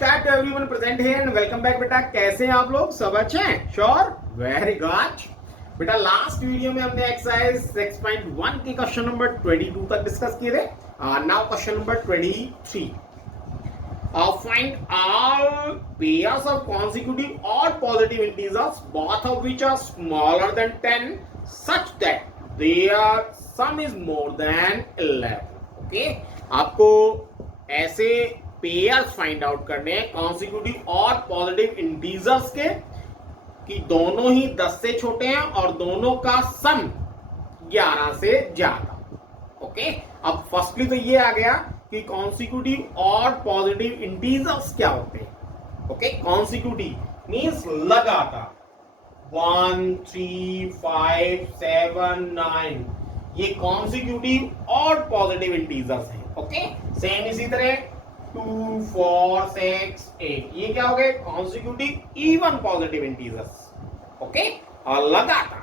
नमस्कार to everyone present here and welcome back. बेटा कैसे हैं आप लोग? सब अच्छे हैं? Sure, very good. बेटा लास्ट वीडियो में हमने एक्सरसाइज 6.1 के क्वेश्चन नंबर 22 तक डिस्कस किए थे। Now question number 23। Find all pairs of consecutive or positive integers both of which are smaller than 10 such that their sum is more than 11. Okay? आपको ऐसे pairs find out करने हैं consecutive और positive integers के कि दोनों ही 10 से छोटे हैं और दोनों का सम 11 से ज्यादा। ओके, अब फर्स्टली तो ये आ गया कि कॉन्सिक्यूटिव और पॉजिटिव इंटीजर्स क्या होते हैं। ओके, कॉन्सिक्यूटिव मींस लगातार 1 3 5 7 9 ये कॉन्सिक्यूटिव और पॉजिटिव इंटीजर्स हैं। ओके, सेम इसी तरह 2 4 6 8 ये क्या हो गए? Consecutive even positive integers. Okay, और लगातार।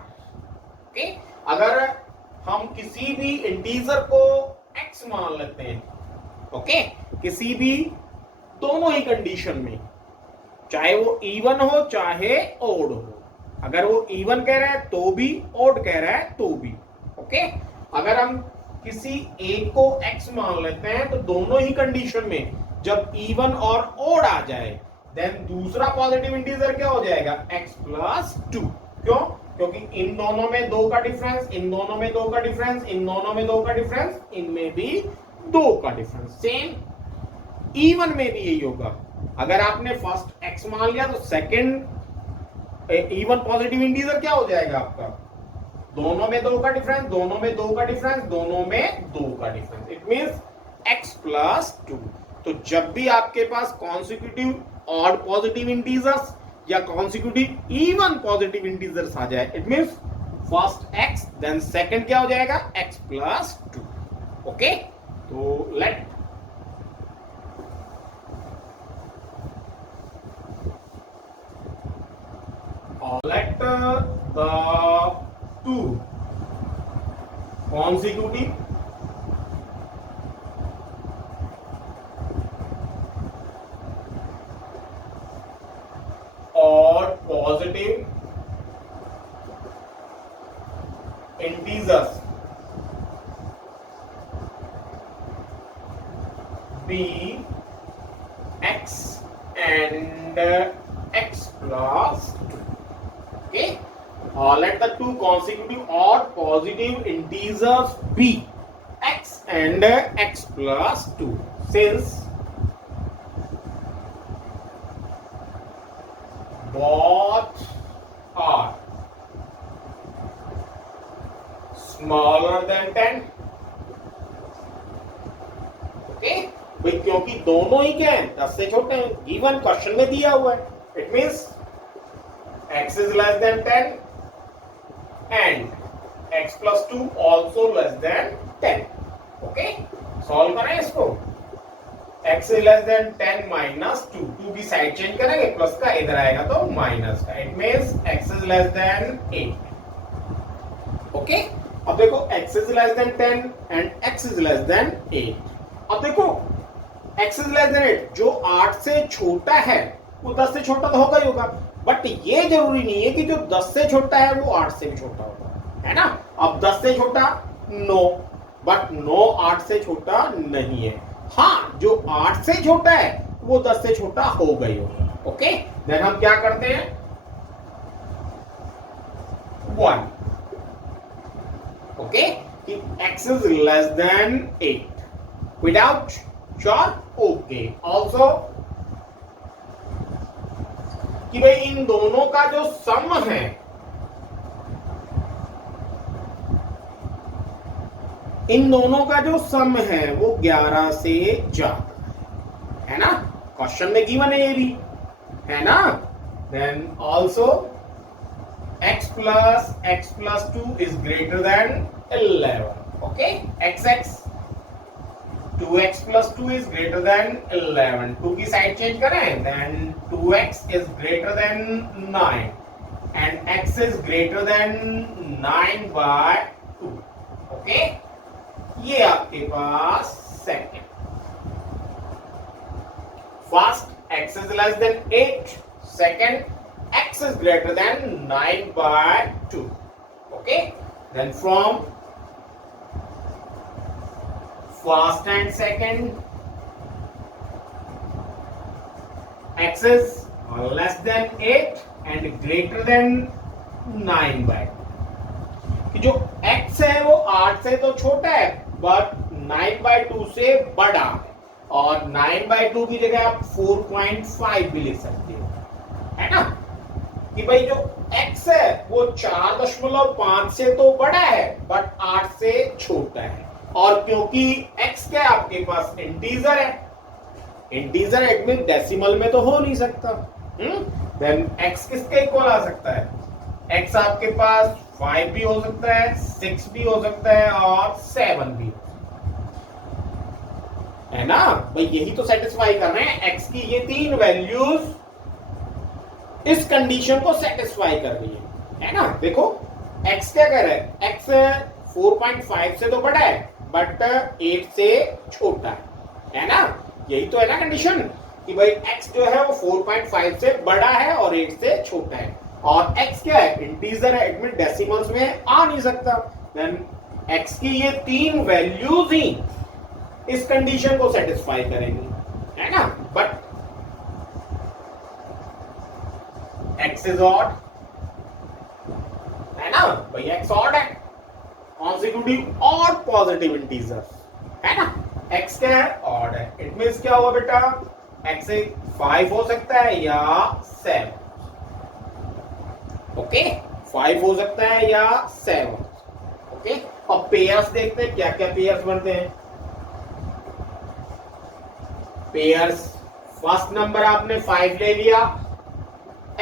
ओके, अगर हम किसी भी इंटीजर को x मान लेते हैं, ओके, किसी भी दोनों ही कंडीशन में, चाहे वो इवन हो चाहे ओड हो, अगर वो इवन कह रहा है तो भी, ओड कह रहा है तो भी। ओके, अगर हम किसी एक को x मान लेते हैं तो दोनों ही कंडीशन में जब इवन और ओड आ जाए देन दूसरा पॉजिटिव इंटीजर क्या हो जाएगा? x plus 2। क्यों? क्योंकि इन दोनों में 2 का डिफरेंस, इन दोनों में 2 का डिफरेंस, इन दोनों में 2 का डिफरेंस, इनमें भी 2 का डिफरेंस। सेम इवन में भी यही होगा। अगर आपने फर्स्ट x मान लिया तो सेकंड इवन पॉजिटिव इंटीजर क्या हो जाएगा आपका? दोनों में 2 का डिफरेंस, दोनों में 2 का डिफरेंस, दोनों में 2 का difference. It means x plus 2। तो जब भी आपके पास कॉन्सिक्यूटिव और पॉजिटिव इंटीजर्स या कॉन्सिक्यूटिव इवन पॉजिटिव इंटीजर्स आ जाए, it means first x then second क्या हो जाएगा? x plus 2। ओके, तो लेट the two consecutive और positive integers be x and x plus 2. Okay, let the two consecutive or positive integers be x and x plus 2 since both are smaller than 10. Okay, भाई क्योंकि दोनों ही क्या है? 10 से छोटे हैं, गिवन क्वेश्चन में दिया हुआ है। It means x is less than 10 and x plus 2 also less than 10. Okay, solve करें इसको। x is less than 10 minus 2, 2 की साइड चेंज करेंगे, प्लस का इधर आएगा तो माइनस का। It means x is less than 8. Okay, अब देखो x is less than 10 and x is less than 8। अब देखो x is less than 8, जो 8 से छोटा है वो 10 से छोटा तो होगा ही होगा, बट ये जरूरी नहीं है कि जो 10 से छोटा है वो 8 से भी छोटा होगा, है ना। अब 10 से छोटा 9, बट 9 8 से छोटा नहीं है। हाँ, जो 8 से छोटा है वो 10 से छोटा होगा ही होगा। ओके, देन हम क्या करते हैं? 1। ओके, कि x is less than 8 without sure. Okay, also कि भाई इन दोनों का जो सम है वो 11 से ज्यादा है ना। क्वेश्चन में गिवन है ये भी, है ना। Then also x plus 2 is greater than 11. Okay, x 2x plus 2 is greater than 11. 2 की साइड चेंज करें, then 2x is greater than 9 and x is greater than 9 by 2. Okay, ये आपके पास second. First x is less than 8. Second, x is greater than 9/2. Okay, then from first and second, x is less than 8 and greater than 9/2. कि जो x है वो 8 से तो छोटा है बट 9/2 से बड़ा है, और 9/2 की जगह आप 4.5 भी लिख सकते हो, है ना। कि भाई जो x है वो 4.5 से तो बड़ा है बट 8 से छोटा है, और क्योंकि x क्या है आपके पास इंटीजर है, इंटीजर एट में डेसिमल में तो हो नहीं सकता, देन x किसके इक्वल आ सकता है, x आपके पास 5 भी हो सकता है, 6 भी हो सकता है और 7 भी, है ना भाई। यही तो सेटिस्फाई कर रहे हैं, x की ये तीन वैल्यूज इस कंडीशन को सेटिस्फाई कर रही है ना। देखो x क्या कर रहा है, x 4.5 से तो बड़ा है बट 8 से छोटा है ना। यही तो है ना कंडीशन कि भाई x जो है वो 4.5 से बड़ा है और 8 से छोटा है, और x क्या है इंटीजर है, इट मीन डेसिमल्स में आ नहीं सकता, देन x की ये तीन वैल्यूज ही इस कंडीशन को सेटिस्फाई करेंगी, है ना। बट x इज ऑड, है ना भाई, x ऑड है, कॉन्सिक्यूटिव और पॉजिटिव इंटीजर, है ना। x क्या है, ऑड है, इट मींस क्या हुआ बेटा, x 5 हो सकता है या 7, ओके 5 हो सकता है या 7, ओके। अब पेयर्स देखते हैं क्या क्या पेयर्स बनते हैं। पेयर्स, फर्स्ट नंबर आपने 5 ले लिया,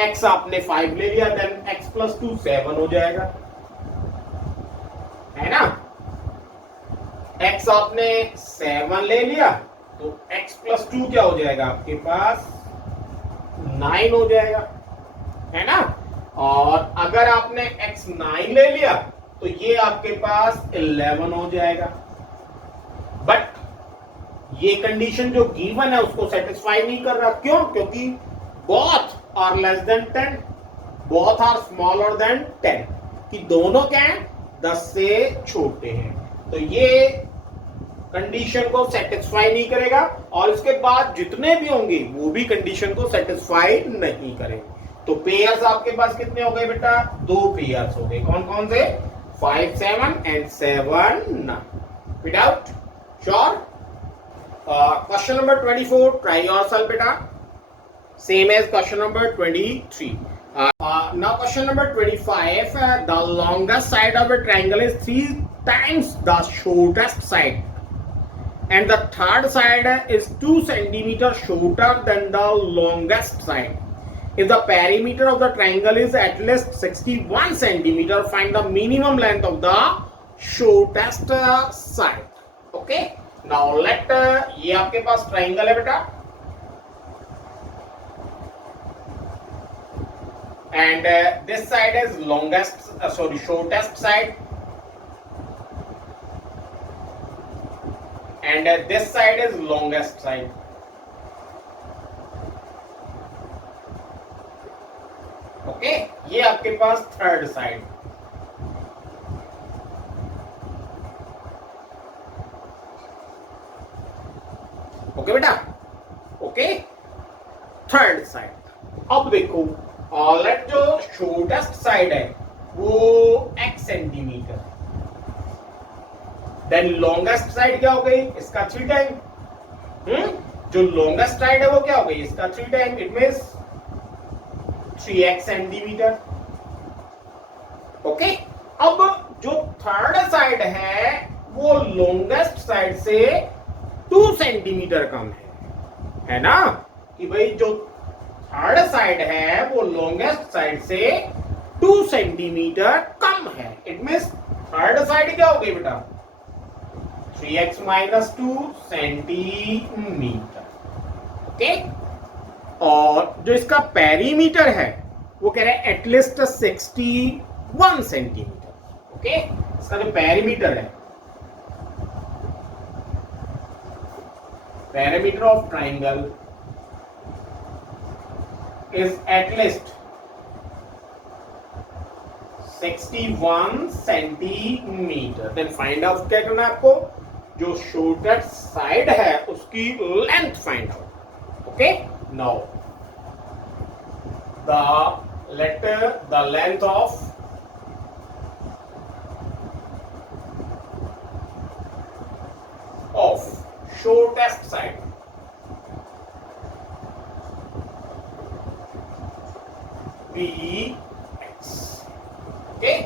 x आपने 5 ले लिया, देन x + 2 7 हो जाएगा, है ना। x आपने 7 ले लिया तो x + 2 क्या हो जाएगा आपके पास 9 हो जाएगा, है ना। और अगर आपने x 9 ले लिया तो ये आपके पास 11 हो जाएगा, बट ये कंडीशन जो गिवन है उसको सेटिस्फाई नहीं कर रहा, क्यों, क्योंकि both are less than 10, both are smaller than 10, कि दोनों क्या है 10 से छोटे हैं, तो ये कंडीशन को सेटिस्फाई नहीं करेगा, और इसके बाद जितने भी होंगे वो भी कंडीशन को सेटिस्फाई नहीं करेंगे। तो पेयर्स आपके पास कितने हो गए बेटा, 2 पेयर्स हो गए, कौन कौन से, 5 7 and 7 9, without sure. Question number 24, try yourself बेटा, same as question number 23. Now question number 25, the longest side of a triangle is 3 times the shortest side, and the third side is 2 centimeters shorter than the longest side. If the perimeter of the triangle is at least 61 centimeter, find the minimum length of the shortest side. Okay, now let ये आपके पास triangle है बेटा, and this side is longest shortest side, and this side is longest side. Okay, ये आपके पास third side, okay बेटा, okay third side. अब देखो लेट जो शॉर्टेस्ट साइड है वो x centimetre, then longest side क्या हो गई, इसका 3 टाइम, जो लॉन्गेस्ट साइड है वो क्या हो गई, इसका 3 time, it means 3x centimetre, okay. अब जो थर्ड साइड है वो लॉन्गेस्ट साइड से 2 सेंटीमीटर कम है ना, कि भाई जो थर्ड साइड है वो लॉन्गेस्ट साइड से 2 सेंटीमीटर कम है, इट मींस थर्ड साइड क्या हो गई बेटा 3x - 2 सेंटीमीटर, ओके। और जो इसका पेरीमीटर है वो कह रहा है एटलीस्ट 61 सेंटीमीटर, ओके। इसका जो पेरीमीटर है, perimeter of triangle is at least 61 centimetre. Then find out क्या करना है आपको, जो शॉर्टेस्ट साइड है उसकी length find out. Okay, now the length of shortest side px, okay,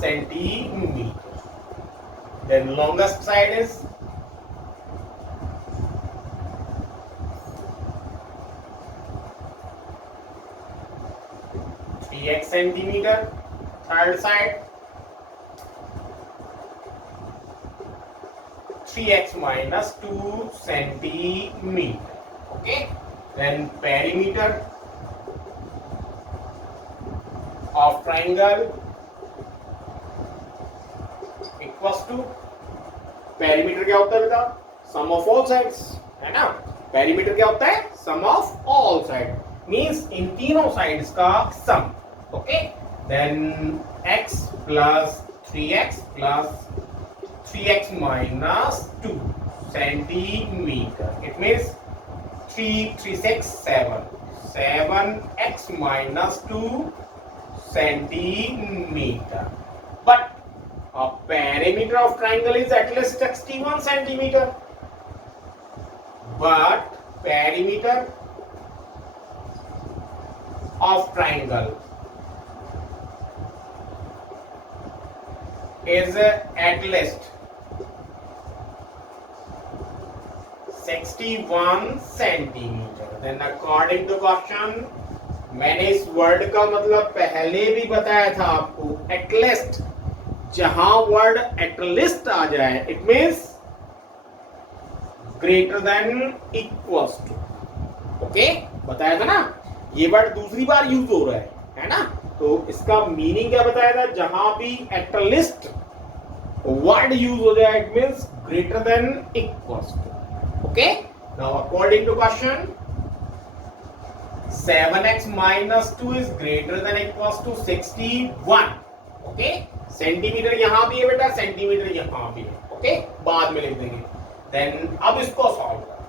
centimeter. Then longest side is 3x centimeter. Third side 3x minus 2 centimeter. Okay. Then perimeter of triangle equals to, perimeter क्या होता है बेटा, सम of all sides, है ना। Perimeter क्या होता है, sum of all side, means इन तीनों साइड्स का sum. Okay, then x plus 3x plus 3x minus 2 centimetre, it means 3 3 6 7 7x माइनस 2 centimeter. But a perimeter of triangle is at least 61 centimeter. But perimeter of triangle is at least 61 centimeter. Then according to question, मैंने इस word का मतलब पहले भी बताया था आपको, एटलीस्ट। जहां वर्ड एटलीस्ट आ जाए it means greater than equals to. Okay, बताया था ना, ये वर्ड दूसरी बार यूज हो रहा है ना। तो इसका मीनिंग क्या बताया था, जहां भी एटलीस्ट वर्ड यूज हो जाए it means greater than equals to. Okay, now according to question 7x minus 2 is greater than equals to 61. Okay, centimetre यहां भी है बेटा, सेंटीमीटर यहां भी है। ओके, बाद में लिख देंगे। देन अब इसको सॉल्व करें,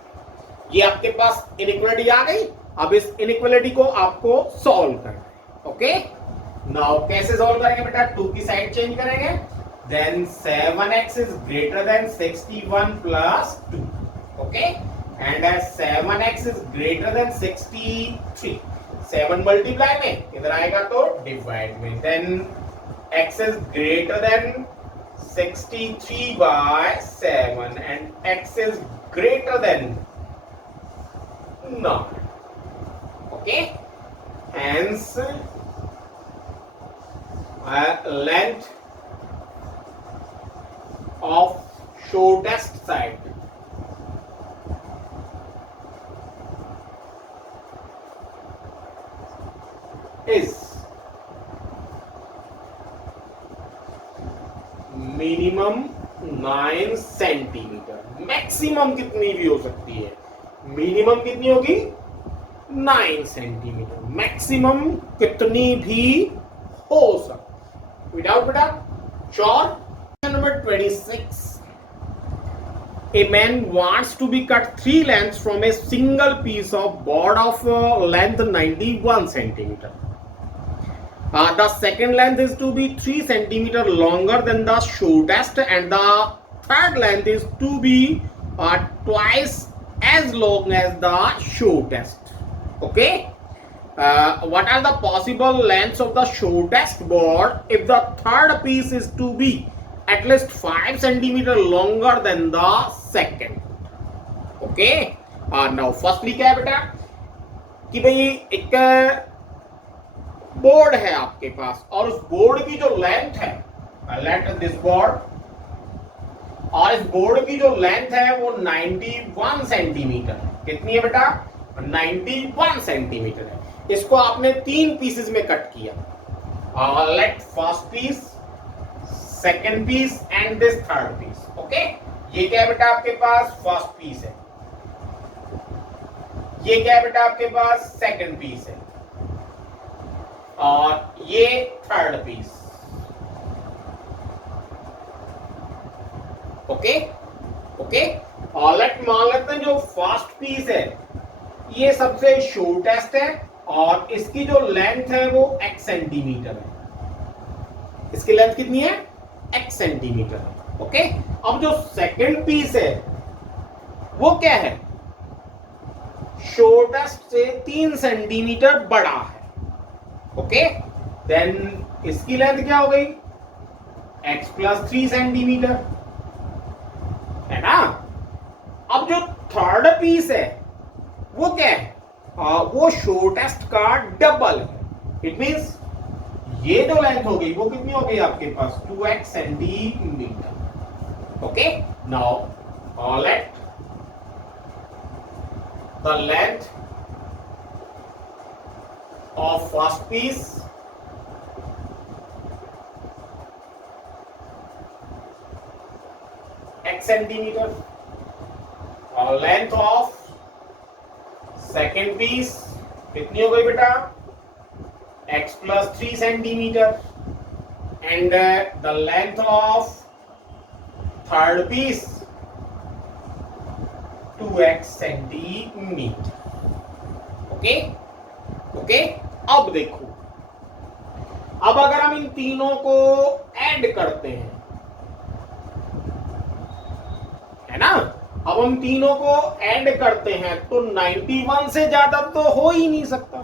ये आपके पास इनइक्वालिटी आ गई, अब इस इनइक्वालिटी को आपको सॉल्व करना है। ओके, नाउ कैसे सॉल्व करेंगे बेटा, 2 की साइड चेंज करेंगे। Then 7x is greater than 61 plus 2. Okay, and as 7x is greater than 63, 7 multiply में इधर आएगा तो डिवाइड में, then x is greater than 63 by 7 and x is greater than 9. Okay, hence length of shortest side is minimum 9 centimetre. Maximum कितनी भी हो सकती है, मिनिमम कितनी होगी 9 सेंटीमीटर, मैक्सिमम कितनी भी हो सकती। विदाउट बेटा sure. Number 26, a man wants to be cut 3 lengths from a single piece of board of length 91 centimeter. The second length is to be 3 centimeter longer than the shortest and the third length is to be twice as long as the shortest. Okay, what are the possible lengths of the shortest board if the third piece is to be at least 5 centimeter longer than the second? Okay, now firstly क्या है बेटा कि भाई एक board है आपके पास और उस बोर्ड की जो लेंथ है, लेट दिस बोर्ड, और इस बोर्ड की जो लेंथ है वो 91 सेंटीमीटर है। कितनी है बेटा, 91 सेंटीमीटर है। इसको आपने 3 पीसेस में कट किया, let first piece, second piece and this third piece. Okay, ये क्या है बेटा आपके पास फर्स्ट पीस है, ये क्या है बेटा आपके पास सेकंड पीस है और ये third piece. Okay okay, alright, मान लेते हैं जो फर्स्ट पीस है ये सबसे शॉर्टेस्ट है और इसकी जो लेंथ है वो x सेंटीमीटर है। इसकी लेंथ कितनी है? x सेंटीमीटर है। ओके, अब जो सेकंड पीस है वो क्या है? शॉर्टेस्ट से 3 सेंटीमीटर बड़ा है। ओके, देन इसकी लेंथ क्या हो गई? x प्लस 3 सेंटीमीटर, है ना। अब जो थर्ड पीस है वो क्या है? वो शॉर्टेस्ट का डबल है। इट मींस ये जो लेंथ हो गई वो कितनी हो गई आपके पास? 2x centimetre. Okay, now let the length of first piece x centimetre और लेंथ ऑफ सेकेंड पीस कितनी हो गई बेटा? x plus 3 centimetre and the length of third piece 2x centimetre. Okay okay, अब देखो, अब अगर हम इन तीनों को ऐड करते हैं, है ना, अब हम तीनों को ऐड करते हैं तो 91 से ज्यादा तो हो ही नहीं सकता,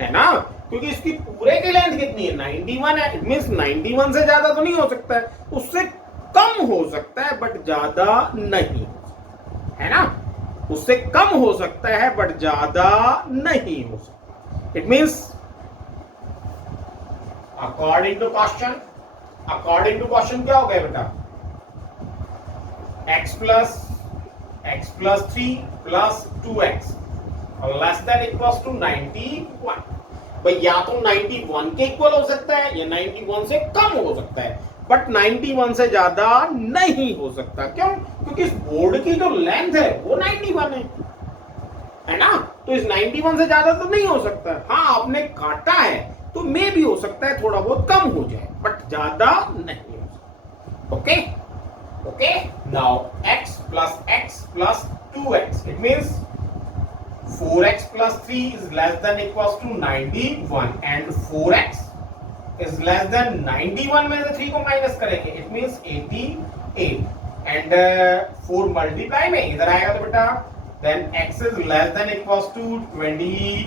है ना, क्योंकि इसकी पूरे की लेंथ कितनी है? 91 है। इट मींस 91 से ज्यादा तो नहीं हो सकता है, उससे कम हो सकता है बट ज्यादा नहीं, है ना, उससे कम हो सकता है बट ज्यादा नहीं हो सकता। It means according to question क्या हो गया बेटा? x प्लस 3 प्लस 2x और लेस देन इक्वल्स टू 91। भाई या तो 91 के इक्वल हो सकता है या 91 से कम हो सकता है, बट 91 से ज्यादा नहीं हो सकता। क्यों? क्योंकि इस बोर्ड की जो लेंथ है वो 91 है ना, तो इस 91 से ज्यादा तो नहीं हो सकता। हाँ, आपने काटा है तो मे भी हो सकता है थोड़ा बहुत कम हो जाए, बट ज्यादा नहीं हो सकता। Okay okay, now x plus 2x, it means 4x plus 3 is less than equals to 91 and 4x is less than 91 में से 3 को माइनस करेंगे, it means 88 and 4 मल्टीप्लाई में इधर आएगा तो बेटा then x is less than equals to 22।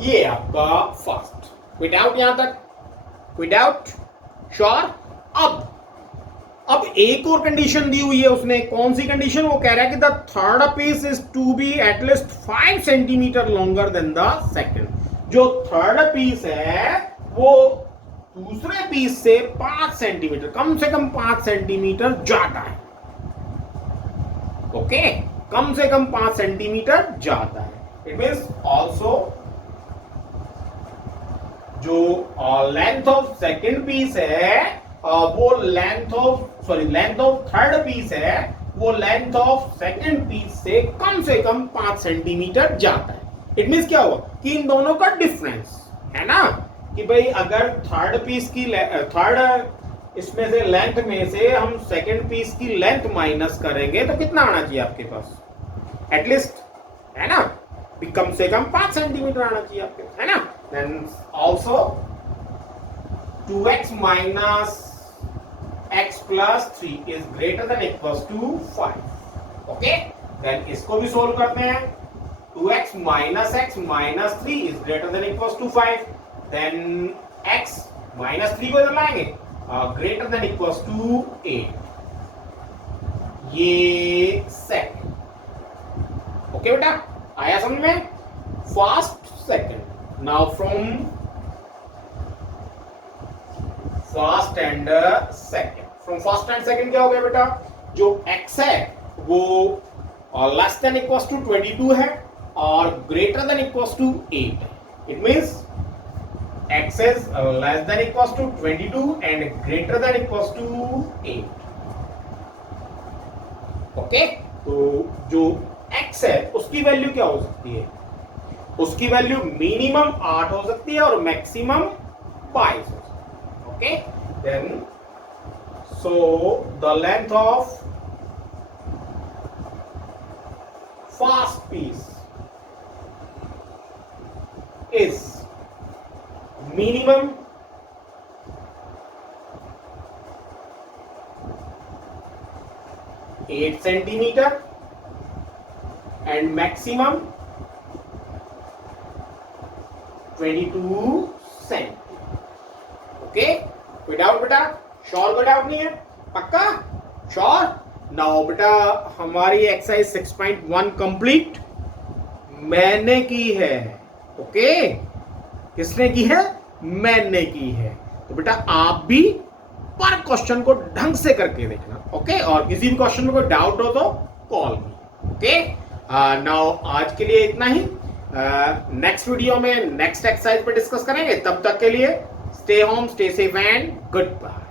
ये आपका फर्स्ट। कोई डाउट यहां तक? कोई डाउट? श्योर। अब एक और कंडीशन दी हुई है उसने। कौन सी कंडीशन? वो कह रहा है कि the third piece is to be at least 5 centimetre longer than the second. जो थर्ड पीस है वो दूसरे पीस से 5 सेंटीमीटर, कम से कम 5 सेंटीमीटर ज्यादा है। ओके, कम से कम 5 सेंटीमीटर ज्यादा है। इट मींस ऑल्सो जो लेंथ ऑफ सेकंड पीस है वो लेंथ ऑफ थर्ड पीस है वो लेंथ ऑफ सेकंड पीस से कम 5 सेंटीमीटर ज्यादा है। इट मींस क्या हुआ कि इन दोनों का डिफरेंस है ना, कि भाई अगर थर्ड पीस की थर्ड इसमें से लेंथ में से हम सेकंड पीस की लेंथ माइनस करेंगे तो कितना आना चाहिए आपके पास? एटलीस्ट, है ना, कम से कम 5 सेंटीमीटर आना चाहिए आपके पास, है ना। Then also 2x minus x plus 3 is greater than equals to 5. Okay? Then इसको भी सोल्व करते हैं। 2x minus x minus 3 is greater than equals to 5. Then x minus 3 को इधर लाएंगे, greater than equals to 8. ये सेकंड। ओके बेटा, आया समझ में? First second. Now from first and second, from first and second क्या हो गया बेटा? जो x है वो less than equals to 22 है और greater than equals to 8 है। It means x is less than equals to 22 and greater than equals to 8। Okay? तो जो x है उसकी वैल्यू क्या हो सकती है? उसकी वैल्यू मिनिमम 8 हो सकती है और मैक्सिमम 22 हो सकती है. Okay, then so the length of fast piece is minimum 8 centimeter and maximum 22 centimeter. Okay, कोई डाउट बेटा? श्योर? कोई डाउट नहीं है? पक्का श्योर? नाउ बेटा हमारी एक्सरसाइज 6.1 कंप्लीट मैंने की है. ओके, किसने की है? मैंने की है. तो बेटा आप भी पर क्वेश्चन को ढंग से करके देखना. ओके, और किसी भी क्वेश्चन में कोई डाउट हो तो कॉल मी. ओके, नाउ आज के लिए इतना ही. नेक्स्ट वीडियो में नेक्स्ट एक्सरसाइज पे डिस्कस करेंगे. तब तक के लिए stay home, stay safe and good bye.